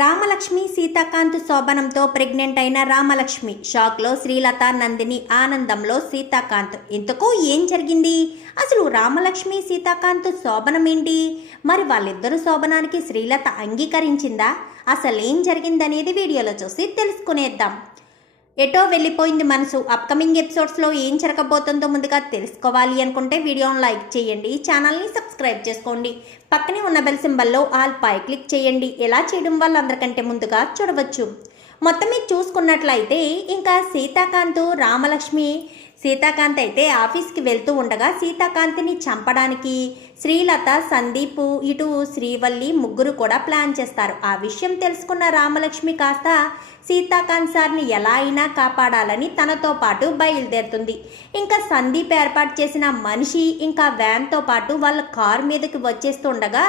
Ramalakshmi Seethakanth శోభనంతో pregnant అయిన రామలక్ష్మి. షాక్లో శ్రీలత నందిని ఆనందంలో సీతాకాంత్. ఇంతకు ఏం జరిగింది? అసలు రామలక్ష్మి సీతాకాంత్ శోభనం ఏంటి? మరి వాళ్ళిద్దరు శోభనానికి శ్రీలత అంగీకరించిందా? అసలు ఏం జరిగిందనేది వీడియోలో చూసి తెలుసుకునేద్దాం. ఎటో వెళ్ళిపోయింది మనసు. అప్కమింగ్ ఎపిసోడ్స్లో ఏం జరగబోతుందో ముందుగా తెలుసుకోవాలి అనుకుంటే వీడియోను లైక్ చేయండి. ఛానల్ని సబ్స్క్రైబ్ చేసుకోండి. పక్కనే ఉన్న బెల్ సింబల్లో ఆల్ పై క్లిక్ చేయండి. ఎలా చేయడం వల్ల అందరికంటే ముందుగా చూడవచ్చు. మొత్తం మీరు చూసుకున్నట్లయితే ఇంకా సీతాకాంత్ రామలక్ష్మి సీతాకాంత్ అయితే ఆఫీస్కి వెళ్తూ ఉండగా సీతాకాంత్ని చంపడానికి శ్రీలత సందీప్ ఇటు శ్రీవల్లి ముగ్గురు కూడా ప్లాన్ చేస్తారు. ఆ విషయం తెలుసుకున్న రామలక్ష్మి కాస్త సీతాకాంత్ సార్ని ఎలా అయినా కాపాడాలని తనతో పాటు బయలుదేరుతుంది. ఇంకా సందీప్ ఏర్పాటు చేసిన మనిషి ఇంకా వ్యాన్తో పాటు వాళ్ళ కారు మీదకి వచ్చేస్తుండగా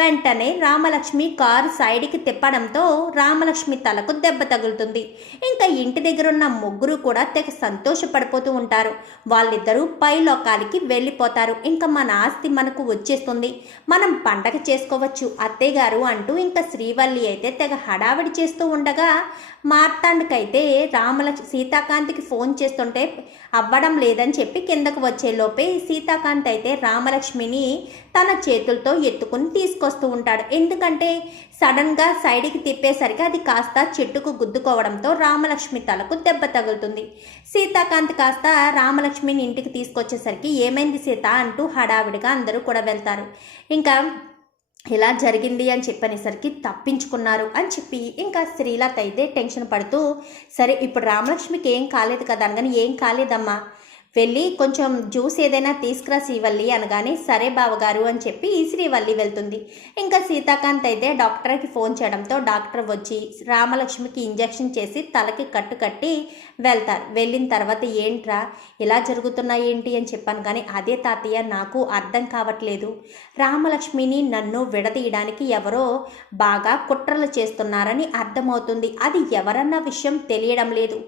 వెంటనే రామలక్ష్మి కారు సైడ్కి తిప్పడంతో రామలక్ష్మి తలకు దెబ్బ తగులుతుంది. ఇంకా ఇంటి దగ్గర ఉన్న ముగ్గురు కూడా తెగ సంతోషపడిపోతూ ఉంటారు. వాళ్ళిద్దరూ పై లోకాలకి వెళ్ళిపోతారు. ఇంకా మన ఆస్తి మనకు వచ్చేస్తుంది. మనం పండగ చేసుకోవచ్చు అత్తయ్య గారు అంటూ ఇంకా శ్రీవల్లి అయితే తెగ హడావిడి చేస్తూ ఉండగా మార్తాండ్కైతే రాముల సీతాకాంత్కి ఫోన్ చేస్తుంటే అవ్వడం లేదని చెప్పి కిందకు వచ్చేలోపే సీతాకాంత్ అయితే రామలక్ష్మిని తన చేతులతో ఎత్తుకుని తీసుకొస్తూ ఉంటాడు. ఎందుకంటే సడన్గా సైడ్కి తిప్పేసరికి అది కాస్త చెట్టుకు గుద్దుకోవడంతో రామలక్ష్మి తలకు దెబ్బ తగులుతుంది. సీతాకాంత్ కాస్త రామలక్ష్మిని ఇంటికి తీసుకొచ్చేసరికి ఏమైంది సీత అంటూ హడావిడిగా అందరూ కూడా వెళ్తారు. ఇంకా ఇలా జరిగింది అని చెప్పనేసరికి తప్పించుకున్నారు అని చెప్పి ఇంకా శ్రీలత అయితే టెన్షన్ పడుతూ సరే ఇప్పుడు రామలక్ష్మికి ఏం కాలేదు కదా అనగానే ఏం కాలేదమ్మా? వెళ్ళి కొంచెం జ్యూస్ ఏదైనా తీసుకురా శ్రీవల్లి అనగానే సరే బావగారు అని చెప్పి శ్రీవల్లి వెళ్తుంది. ఇంకా సీతాకాంత్ అయితే డాక్టర్కి ఫోన్ చేయడంతో డాక్టర్ వచ్చి రామలక్ష్మికి ఇంజెక్షన్ చేసి తలకి కట్టు కట్టి వెళ్తారు. వెళ్ళిన తర్వాత ఏంట్రా ఇలా జరుగుతున్నాయి ఏంటి అని చెప్పాను కానీ అదే తాతయ్య నాకు అర్థం కావట్లేదు. రామలక్ష్మిని నన్ను విడదీయడానికి ఎవరో బాగా కుట్రలు చేస్తున్నారని అర్థమవుతుంది. అది ఎవరన్న విషయం తెలియడం లేదు.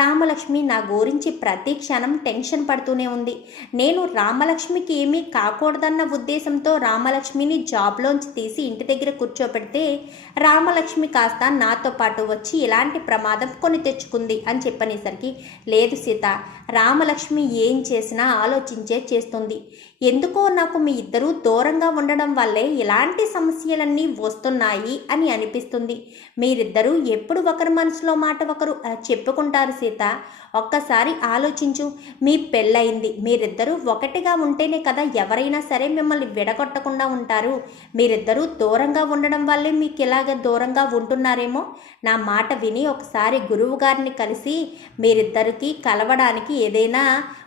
రామలక్ష్మి నా గురించి ప్రతి క్షణం టెన్షన్ పడుతూనే ఉంది. నేను రామలక్ష్మికి ఏమీ కాకూడదన్న ఉద్దేశంతో రామలక్ష్మిని జాబ్లోంచి తీసి ఇంటి దగ్గర కూర్చోపెడితే రామలక్ష్మి కాస్త నాతో పాటు వచ్చి ఇలాంటి ప్రమాదం కొని తెచ్చుకుంది అని చెప్పనేసరికి లేదు సీత రామలక్ష్మి ఏం చేసినా ఆలోచించే చేస్తుంది. ఎందుకో నాకు మీ ఇద్దరూ దూరంగా ఉండడం వల్లే ఇలాంటి సమస్యలన్నీ వస్తున్నాయి అని అనిపిస్తుంది. మీరిద్దరూ ఎప్పుడు ఒకరి మనసులో మాట ఒకరు చెప్పుకుంటారు సీత. ఒక్కసారి ఆలోచించు. మీ పెళ్ళయింది. మీరిద్దరూ ఒకటిగా ఉంటేనే కదా ఎవరైనా సరే మిమ్మల్ని విడగొట్టకుండా ఉంటారు. మీరిద్దరూ దూరంగా ఉండడం వల్లే మీకు ఇలాగ దూరంగా ఉంటున్నారేమో? నా మాట విని ఒకసారి గురువు గారిని కలిసి మీరిద్దరికీ కలవడానికి ఏదైనా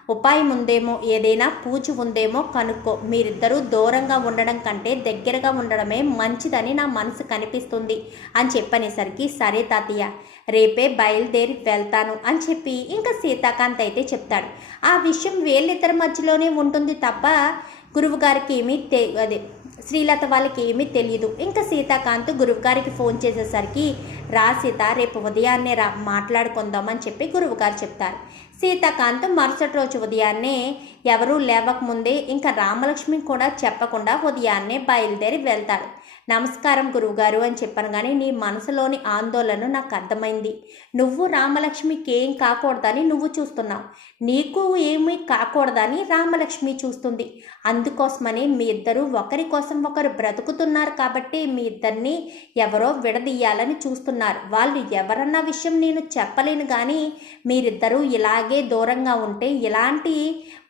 ఉపాయం ఉందేమో ఏదైనా పూచి ఉందేమో కనుక్కో. మీరిద్దరూ దూరంగా ఉండడం కంటే దగ్గరగా ఉండడమే మంచిదని నా మనసు కనిపిస్తుంది అని చెప్పనేసరికి సరే తాతయ్య రేపే బయలుదేరి వెళ్తాను అని చెప్పి ఇంకా సీతాకాంత్ అయితే చెప్తాడు. ఆ విషయం వీళ్ళిద్దరి మధ్యలోనే ఉంటుంది తప్ప గురువుగారికి ఏమీ తె అదే శ్రీలత వాళ్ళకి ఏమీ తెలియదు ఇంకా సీతాకాంత్ గురువుగారికి ఫోన్ చేసేసరికి రా సీత రేపు ఉదయాన్నే రా మాట్లాడుకుందామని చెప్పి గురువుగారు చెప్తారు. సీతాకాంత్ మరుసటి రోజు ఉదయాన్నే ఎవరూ లేవకముందే ఇంకా రామలక్ష్మి కూడా చెప్పకుండా ఉదయాన్నే బయలుదేరి వెళ్తాడు. నమస్కారం గురువుగారు అని చెప్పాను కానీ నీ మనసులోని ఆందోళన నాకు అర్థమైంది. నువ్వు రామలక్ష్మికి ఏం కాకూడదని నువ్వు చూస్తున్నావు. నీకు ఏమీ కాకూడదని రామలక్ష్మి చూస్తుంది. అందుకోసమని మీ ఇద్దరు ఒకరి కోసం ఒకరు బ్రతుకుతున్నారు కాబట్టి మీ ఇద్దరిని ఎవరో విడదీయాలని చూస్తున్నారు. వాళ్ళు ఎవరన్న విషయం నేను చెప్పలేను కానీ మీరిద్దరూ ఇలాగే దూరంగా ఉంటే ఇలాంటి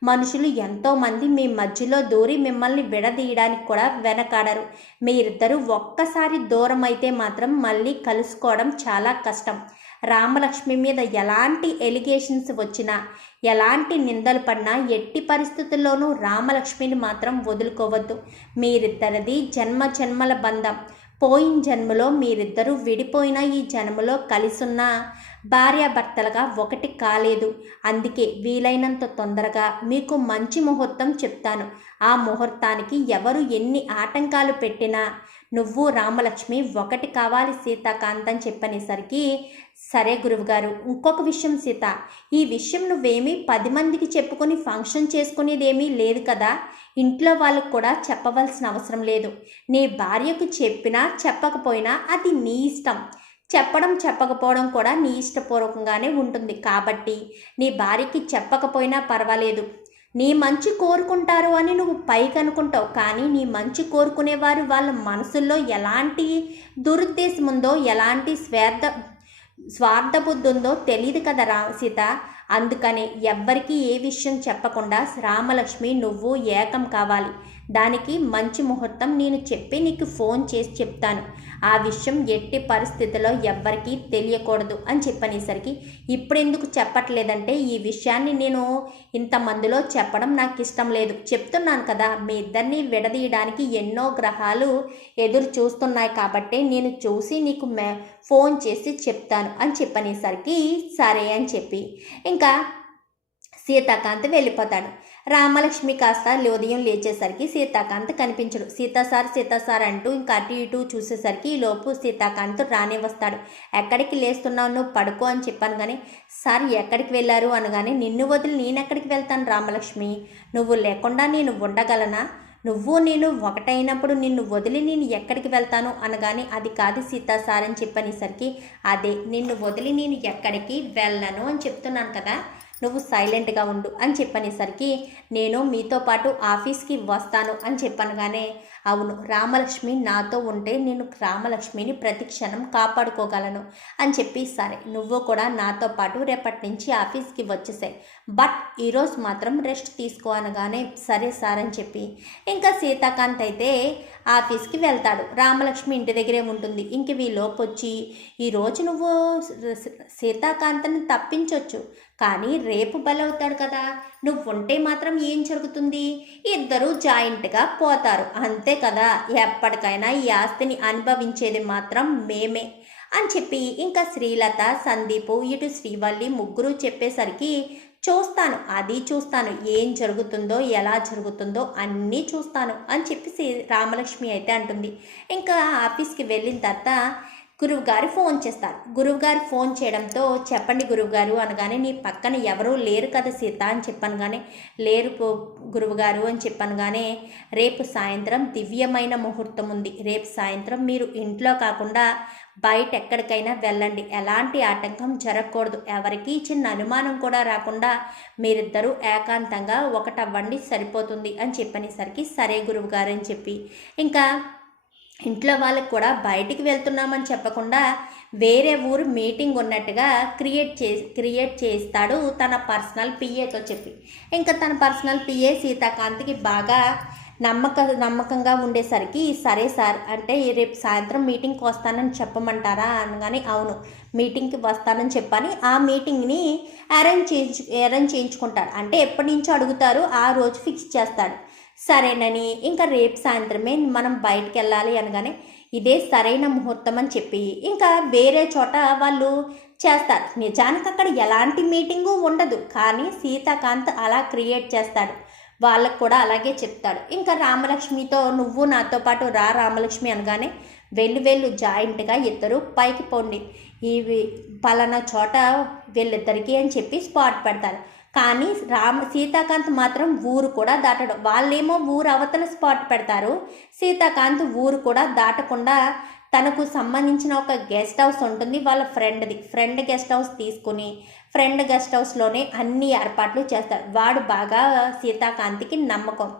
మనుషులు ఎంతోమంది మీ మధ్యలో దూరి మిమ్మల్ని విడదీయడానికి కూడా వెనకాడరు. మీరిద్దరూ ఒక్కసారి దూరం అయితే మాత్రం మళ్ళీ కలుసుకోవడం చాలా కష్టం. రామలక్ష్మి మీద ఎలాంటి ఎలిగేషన్స్ వచ్చినా ఎలాంటి నిందలు పడినా ఎట్టి పరిస్థితుల్లోనూ రామలక్ష్మిని మాత్రం వదులుకోవద్దు. మీరిద్దరిది జన్మ జన్మల బంధం. పోయిన జన్మలో మీరిద్దరూ విడిపోయిన ఈ జన్మలో కలిసున్న భార్యాభర్తలుగా ఒకటి కాలేదు. అందుకే వీలైనంత తొందరగా మీకు మంచి ముహూర్తం చెప్తాను. ఆ ముహూర్తానికి ఎవరు ఎన్ని ఆటంకాలు పెట్టినా నువ్వు రామలక్ష్మి ఒకటి కావాలి సీతాకాంత్ అని చెప్పనేసరికి సరే గురువుగారు ఇంకొక విషయం సీత. ఈ విషయం నువ్వేమీ పది మందికి చెప్పుకొని ఫంక్షన్ చేసుకునేదేమీ లేదు కదా? ఇంట్లో వాళ్ళకు కూడా చెప్పవలసిన అవసరం లేదు. నీ భార్యకు చెప్పినా చెప్పకపోయినా అది నీ ఇష్టం. చెప్పడం చెప్పకపోవడం కూడా నీ ఇష్టపూర్వకంగానే ఉంటుంది. కాబట్టి నీ భార్యకి చెప్పకపోయినా పర్వాలేదు. నీ మంచి కోరుకుంటారు అని నువ్వు పైకి అనుకుంటావు. కానీ నీ మంచి కోరుకునేవారు వాళ్ళ మనసుల్లో ఎలాంటి దురుద్దేశం ఉందో ఎలాంటి స్వార్థ స్వార్థ బుద్ధి ఉందో తెలియదు కదా రా సీత. అందుకనే ఎవ్వరికీ ఏ విషయం చెప్పకుండా రామలక్ష్మి నువ్వు ఏకం కావాలి. దానికి మంచి ముహూర్తం నేను చెప్పి నీకు ఫోన్ చేసి చెప్తాను. ఆ విషయం ఎట్టి పరిస్థితిలో ఎవ్వరికీ తెలియకూడదు అని చెప్పనేసరికి ఇప్పుడెందుకు చెప్పట్లేదంటే ఈ విషయాన్ని నేను ఇంతమందిలో చెప్పడం నాకు ఇష్టం లేదు. చెప్తున్నాను కదా మీ ఇద్దరిని విడదీయడానికి ఎన్నో గ్రహాలు ఎదురు చూస్తున్నాయి కాబట్టి నేను చూసి నీకు మే ఫోన్ చేసి చెప్తాను అని చెప్పనేసరికి సరే అని చెప్పి ఇంకా సీతాకాంత్ వెళ్ళిపోతాడు. రామలక్ష్మి కాస్త ఉదయం లేచేసరికి సీతాకాంత్ కనిపించడు. సీతా సార్ సీతా సార్ అంటూ ఇంకా అటు ఇటు చూసేసరికి ఈ లోపు సీతాకాంత్ రానే వస్తాడు. ఎక్కడికి లేస్తున్నావు నువ్వు? పడుకో అని చెప్పాను కానీ సార్ ఎక్కడికి వెళ్ళారు? అనగానే నిన్ను వదిలి నేను ఎక్కడికి వెళ్తాను రామలక్ష్మి? నువ్వు లేకుండా నేను ఉండగలనా? నువ్వు నేను ఒకటైనప్పుడు నిన్ను వదిలి నేను ఎక్కడికి వెళ్తాను? అనగానే అది కాదు సీతా సార్ అని చెప్పనేసరికి అదే నిన్ను వదిలి నేను ఎక్కడికి వెళ్ళను అని చెప్తున్నాను కదా నువ్వు సైలెంట్గా ఉండు అని చెప్పనేసరికి నేను మీతో పాటు ఆఫీస్కి వస్తాను అని చెప్పనగానే అవును రామలక్ష్మి నాతో ఉంటే నేను రామలక్ష్మిని ప్రతి క్షణం కాపాడుకోగలను అని చెప్పి సరే నువ్వు కూడా నాతో పాటు రేపటి నుంచి ఆఫీస్కి వచ్చేసాయి. బట్ ఈరోజు మాత్రం రెస్ట్ తీసుకో అనగానే సరే సార్ అని చెప్పి. ఇంకా సీతాకాంత్ అయితే ఆఫీస్కి వెళ్తాడు. రామలక్ష్మి ఇంటి దగ్గరే ఉంటుంది. ఇంక వీలోపు వచ్చి ఈరోజు నువ్వు సీతాకాంత్ని తప్పించవచ్చు కానీ రేపు బలవుతాడు కదా. నువ్వు ఉంటే మాత్రం ఏం జరుగుతుంది? ఇద్దరూ జాయింట్గా పోతారు. అంతే కదా ఎప్పటికైనా ఈ ఆస్తిని అనుభవించేది మాత్రం మేమే అని చెప్పి ఇంకా శ్రీలత సందీపు ఇటు శ్రీవల్లి ముగ్గురు చెప్పేసరికి చూస్తాను అది చూస్తాను ఏం జరుగుతుందో ఎలా జరుగుతుందో అన్నీ చూస్తాను అని చెప్పి రామలక్ష్మి అయితే అంటుంది. ఇంకా ఆఫీస్కి వెళ్ళిన తర్వాత గురువుగారు ఫోన్ చేస్తారు. గురువుగారు ఫోన్ చేయడంతో చెప్పండి గురువుగారు అనగానే నీ పక్కన ఎవరూ లేరు కదా సీత అని చెప్పాను కానీ లేరు గురువుగారు అని చెప్పాను కానీ రేపు సాయంత్రం దివ్యమైన ముహూర్తం ఉంది. రేపు సాయంత్రం మీరు ఇంట్లో కాకుండా బయట ఎక్కడికైనా వెళ్ళండి. ఎలాంటి ఆటంకం జరగకూడదు. ఎవరికి చిన్న అనుమానం కూడా రాకుండా మీరిద్దరూ ఏకాంతంగా ఒకటవ్వండి సరిపోతుంది అని చెప్పనేసరికి సరే గురువుగారు అని చెప్పి ఇంకా ఇంట్లో వాళ్ళకి కూడా బయటికి వెళ్తున్నామని చెప్పకుండా వేరే ఊరు మీటింగ్ ఉన్నట్టుగా క్రియేట్ చే క్రియేట్ చేస్తాడు తన పర్సనల్ పిఏతో చెప్పి. ఇంకా తన పర్సనల్ పిఏ సీతాకాంత్కి బాగా నమ్మక నమ్మకంగా ఉండేసరికి సరే సార్ అంటే రేపు సాయంత్రం మీటింగ్కి వస్తానని చెప్పమంటారా అనగానే అవును మీటింగ్కి వస్తానని చెప్పని ఆ మీటింగ్ని అరేంజ్ చేయించు అరేంజ్ చేయించుకుంటాడు అంటే ఎప్పటి నుంచో అడుగుతారు ఆ రోజు ఫిక్స్ చేస్తాడు. సరేనని. ఇంకా రేపు సాయంత్రమే మనం బయటకు వెళ్ళాలి అనగానే ఇదే సరైన ముహూర్తం అని చెప్పి ఇంకా వేరే చోట వాళ్ళు చేస్తారు. నిజానికి అక్కడ ఎలాంటి మీటింగు ఉండదు. కానీ సీతాకాంత్ అలా క్రియేట్ చేస్తాడు. వాళ్ళకు కూడా అలాగే చెప్తాడు. ఇంకా రామలక్ష్మితో నువ్వు నాతో పాటు రా రామలక్ష్మి అనగానే వెళ్ళి వెళ్ళు జాయింట్గా ఇద్దరు పైకి పోండి. ఇవి పలానా చోట వీళ్ళిద్దరికీ అని చెప్పి స్పాట్ పెడతారు. కానీ రామ సీతాకాంత్ మాత్రం ఊరు కూడా దాటడు. వాళ్ళేమో ఊరు అవతల స్పాట్ పెడతారు. సీతాకాంత్ ఊరు కూడా దాటకుండా తనకు సంబంధించిన ఒక గెస్ట్ హౌస్ ఉంటుంది. వాళ్ళ ఫ్రెండ్ది ఫ్రెండ్ గెస్ట్ హౌస్ తీసుకుని ఫ్రెండ్ గెస్ట్ హౌస్లోనే అన్ని ఏర్పాట్లు చేస్తాడు వాడు బాగా సీతాకాంతికి నమ్మకం.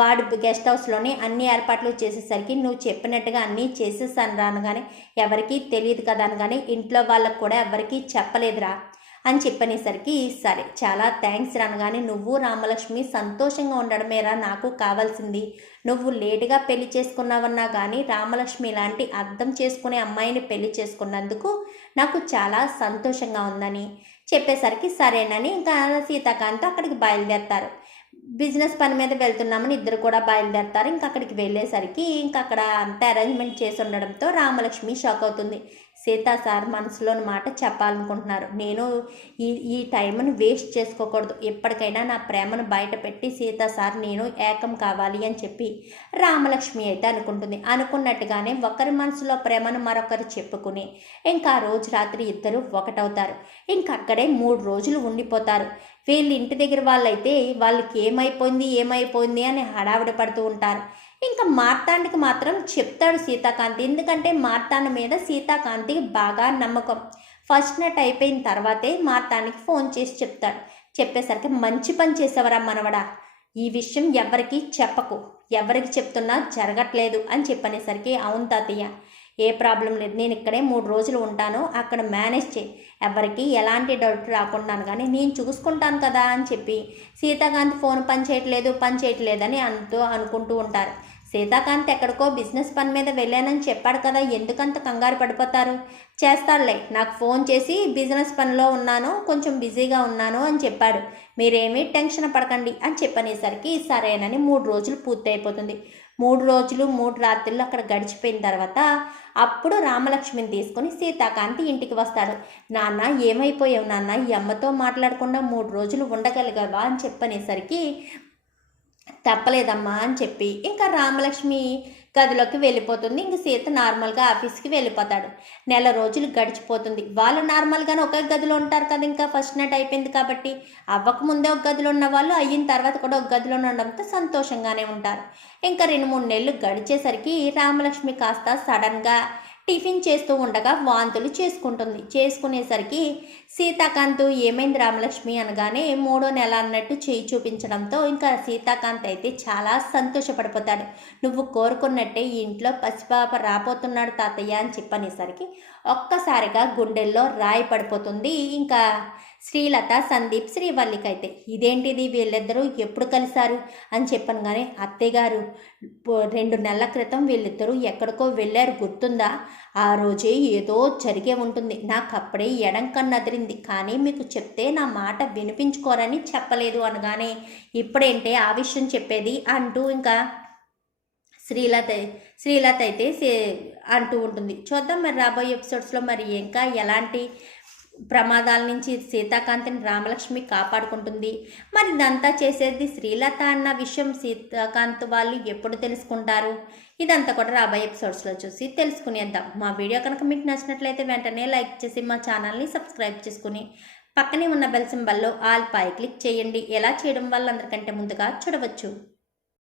వాడు గెస్ట్ హౌస్లోనే అన్ని ఏర్పాట్లు చేసేసరికి నువ్వు చెప్పినట్టుగా అన్నీ చేసేసాను కానీ ఎవరికీ తెలియదు కదా అనగానే ఇంట్లో వాళ్ళకు కూడా ఎవరికీ చెప్పలేదురా. అని చెప్పనేసరికి సరే చాలా థ్యాంక్స్ రానగానే నువ్వు రామలక్ష్మి సంతోషంగా ఉండడమేరా నాకు కావాల్సింది. నువ్వు లేటుగా పెళ్ళి చేసుకున్నావన్నా కానీ రామలక్ష్మి లాంటి అర్థం చేసుకునే అమ్మాయిని పెళ్ళి చేసుకున్నందుకు నాకు చాలా సంతోషంగా ఉందని చెప్పేసరికి సరేనని ఇంకా సీతాకాంత్ అక్కడికి బయలుదేరతారు. బిజినెస్ పని మీద వెళ్తున్నామని ఇద్దరు కూడా బయలుదేరతారు. ఇంకా అక్కడికి వెళ్ళేసరికి ఇంకా అక్కడ అంతా అరేంజ్మెంట్ చేసి ఉండడంతో రామలక్ష్మి షాక్ అవుతుంది. సీతా సార్ మనసులోని మాట చెప్పాలనుకుంటున్నారు. నేను ఈ ఈ టైంను వేస్ట్ చేసుకోకూడదు. ఎప్పటికైనా నా ప్రేమను బయట పెట్టి సార్ నేను ఏకం కావాలి అని చెప్పి రామలక్ష్మి అయితే అనుకుంటుంది. అనుకున్నట్టుగానే ఒకరి మనసులో ప్రేమను మరొకరు చెప్పుకుని ఇంకా ఆ రోజు రాత్రి ఇద్దరు ఒకటవుతారు. ఇంకా అక్కడే మూడు రోజులు ఉండిపోతారు. వీళ్ళ ఇంటి దగ్గర వాళ్ళైతే వాళ్ళకి ఏమైపోయింది ఏమైపోయింది అని హడావిడి పడుతూ ఉంటారు. ఇంకా మార్తాండికి మాత్రం చెప్తాడు సీతాకాంతి. ఎందుకంటే మార్తాండ మీద సీతాకాంతికి బాగా నమ్మకం. ఫస్ట్ నైట్ అయిపోయిన తర్వాతే మార్తాండికి ఫోన్ చేసి చెప్తాడు. చెప్పేసరికి మంచి పని చేసేవరా మనవడా? ఈ విషయం ఎవరికి చెప్పకు. ఎవరికి చెప్తున్నా జరగట్లేదు అని చెప్పనేసరికి అవును తాతయ్య ఏ ప్రాబ్లం లేదు. నేను ఇక్కడే మూడు రోజులు ఉంటాను. అక్కడ మేనేజ్ చేయి. ఎవరికి ఎలాంటి డౌట్ రాకుండాను కానీ నేను చూసుకుంటాను కదా అని చెప్పి సీతాకాంత్ ఫోన్ పని చేయట్లేదు పని చేయట్లేదని అంటూ అనుకుంటూ ఉంటారు. సీతాకాంత్ ఎక్కడికో బిజినెస్ పని మీద వెళ్ళానని చెప్పాడు కదా ఎందుకంత కంగారు పడిపోతారు? చేస్తాడులే నాకు ఫోన్ చేసి బిజినెస్ పనిలో ఉన్నాను కొంచెం బిజీగా ఉన్నాను అని చెప్పాడు. మీరేమీ టెన్షన్ పడకండి అని చెప్పనేసరికి సరేనని మూడు రోజులు పూర్తయిపోతుంది. మూడు రోజులు మూడు రాత్రులు అక్కడ గడిచిపోయిన తర్వాత అప్పుడు రామలక్ష్మిని తీసుకొని సీతాకాంతి ఇంటికి వస్తాడు. నాన్న ఏమైపోయావు నాన్న? ఈ అమ్మతో మాట్లాడకుండా మూడు రోజులు ఉండగలిగావా? అని చెప్పనేసరికి తప్పలేదమ్మా అని చెప్పి ఇంకా రామలక్ష్మి గదిలోకి వెళ్ళిపోతుంది. ఇంక సీత నార్మల్గా ఆఫీస్కి వెళ్ళిపోతాడు. నెల రోజులు గడిచిపోతుంది. వాళ్ళు నార్మల్గానే ఒక గదిలో ఉంటారు కదా ఇంకా ఫస్ట్ నైట్ అయిపోయింది కాబట్టి. అవ్వకముందే ఒక గదిలో ఉన్న వాళ్ళు అయిన తర్వాత కూడా ఒక గదిలో ఉండడంతో సంతోషంగానే ఉంటారు. ఇంకా రెండు మూడు నెలలు గడిచేసరికి రామలక్ష్మి కాస్త సడన్గా టిఫిన్ చేస్తూ ఉండగా వాంతులు చేసుకుంటుంది. చేసుకునేసరికి సీతాకాంత్ ఏమైంది రామలక్ష్మి? అనగానే మూడో నెల అన్నట్టు చేయి చూపించడంతో ఇంకా సీతాకాంత్ అయితే చాలా సంతోషపడిపోతాడు. నువ్వు కోరుకున్నట్టే ఈ ఇంట్లో పసిపాప రాబోతున్నాడు తాతయ్య అని చెప్పనేసరికి ఒక్కసారిగా గుండెల్లో రాయి పడిపోతుంది. ఇంకా శ్రీలత సందీప్ శ్రీవల్లికి అయితే ఇదేంటిది వీళ్ళిద్దరూ ఎప్పుడు కలిశారు అని చెప్పాను కానీ అత్తయ్యగారు రెండు నెలల క్రితం వీళ్ళిద్దరూ ఎక్కడికో వెళ్ళారు గుర్తుందా? ఆ రోజే ఏదో జరిగే ఉంటుంది. నాకు అప్పుడే ఎడం కన్నదిరింది. కానీ మీకు చెప్తే నా మాట వినిపించుకోరని చెప్పలేదు అనగానే ఇప్పుడేంటే ఆ విషయం చెప్పేది అంటూ ఇంకా శ్రీలత శ్రీలత అయితే అంటూ ఉంటుంది. చూద్దాం మరి రాబోయే ఎపిసోడ్స్లో మరి ఇంకా ఎలాంటి ప్రమాదాల నుంచి సీతాకాంతిని రామలక్ష్మి కాపాడుకుంటుంది. మరి ఇదంతా చేసేది శ్రీలత అన్న విషయం సీతాకాంత్ వాళ్ళు ఎప్పుడు తెలుసుకుంటారు? ఇదంతా కూడా రాబోయే ఎపిసోడ్స్లో చూసి తెలుసుకునేద్దాం. మా వీడియో కనుక మీకు నచ్చినట్లయితే వెంటనే లైక్ చేసి మా ఛానల్ని సబ్స్క్రైబ్ చేసుకుని పక్కనే ఉన్న బెల్ సింబల్లో ఆల్ పై క్లిక్ చేయండి. ఎలా చేయడం వల్ల అందరికంటే ముందుగా చూడవచ్చు.